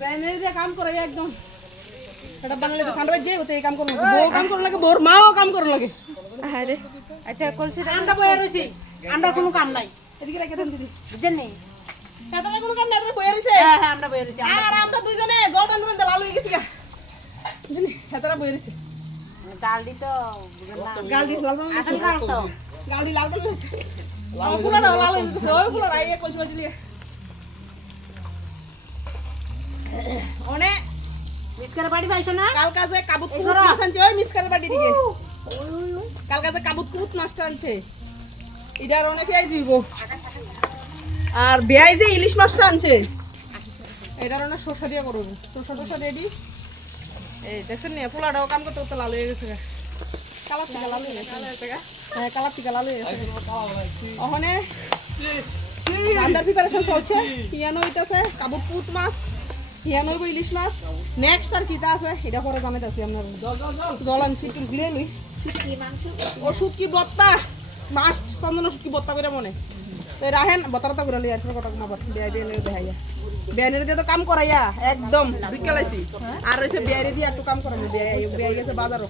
প্যানের যে কাম করে একদম এটা বানালে তো সান্ডা যে হতে এই কাম করন লাগে বউ কাম করন লাগে বউর মাও কাম করন লাগে আরে আচ্ছা কলসিটা আমরা বয়ে রইছি আমরা কোনো কাম নাই এদিকে রেখে দেন দিদি বুঝছেন নি তাদের কোনো কাম নাই তাদের বইয়া রইছে হ্যাঁ হ্যাঁ আমরা বয়ে রইছি আর আমরা দুইজনে জল টান টান লাল হয়ে গেছি গা জানি হেতারা বইয়া রইছে ডাল দি তো গাল দিয়ে লাল রং আসল কাল তো গাল দিয়ে লাল রং হয়েছে পুরো লাল হয়ে গেছে ওই পুরো রাইয়ে কলসি বাজি লিয়ে অনেক মিসকারে বাড়ি যাইছো না কাল কাজে কাবুত কুবুত মাছ আনছে ওই মিসকারের বাড়ি দিকে কাল কাজে কাবুত কুবুত মাছটা আনছে এটার অনেক পেঁয়াজ দিব আর বেয়াই যে ইলিশ মাছটা আনছে এটার অনেক শসা দিয়ে করবো শসা রেডি এই দেখছেন নি পোলাটাও কাম করতে করতে লাল হয়ে গেছে কালার থেকে লাল হয়ে গেছে হ্যাঁ কালার থেকে লাল হয়ে গেছে ওখানে রান্নার প্রিপারেশন চলছে ইয়ানো হইতেছে কাবুত পুত মাছ ইয়ানো হইব ইলিশ মাছ নেক্সট আর কিটা আছে এটা পরে জানাইতেছি আপনার জল আনছি একটু ঘুরিয়ে লই ও শুটকি বত্তা মাছ চন্দন শুটকি বত্তা করে মনে তো রাহেন বত্তাটা ঘুরে লই এরপর কটক মাবার বেয়াই দেখাইয়া বেয়ানের দিয়ে তো কাম করাইয়া একদম বিকেলাইছি আর রয়েছে বেয়ারি দিয়ে একটু কাম করাই বেয়াই গেছে বাজারও